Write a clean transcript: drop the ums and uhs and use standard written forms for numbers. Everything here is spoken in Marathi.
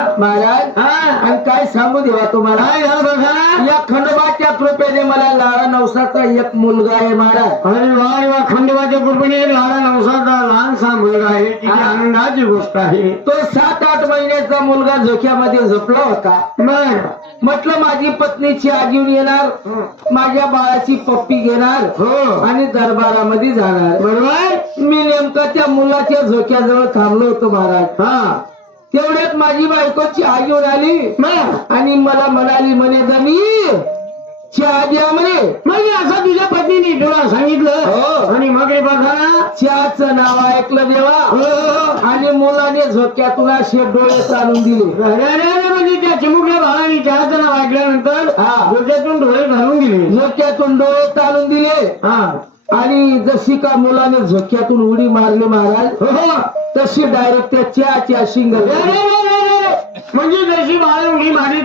महाराज आणि काय सांगू देवा तुम्हाला या खंडोबाच्या कृपेने मला लाडा नवसाचा एक मुलगा आहे महाराज. अरे वा, खंडोबाच्या कृपेने लाडा नवसाचा लहानसा मुलगा आहे. किती आनंदाची गोष्ट आहे. तो 7-8 महिन्याचा मुलगा झोक्यामध्ये झोपला होता. म्हटलं माझी पत्नीची आजीवन येणार, माझ्या बाळाची पप्पी घेणार आणि दरबारामध्ये जाणार. बरोबर. मी नेमका त्या मुलाच्या झोक्याजवळ थांबलो होतो महाराज. तेवढ्यात माझी बायकोची आजीवन आली आणि मला म्हणाली, म्हणे दमी चहा द्या म्हणे. म्हणजे असं तुझ्या पत्नीने तुला सांगितलं आणि मग रे बघा चहाचं नाव ऐकलं देवा आणि मुलाने झोक्यातून असे डोळे चालून दिले. म्हणजे त्या चिमुकल्या भावाने चहाचं नाव ऐकल्यानंतर डोक्यातून डोळे घालून दिले. झोक्यातून डोळे चालून दिले आणि जशी का मुलाने झोक्यातून उडी मारली महाराज, तशी डायरेक्ट त्या चहाच्या शिंग म्हणजे जशी बाळ उडी मारली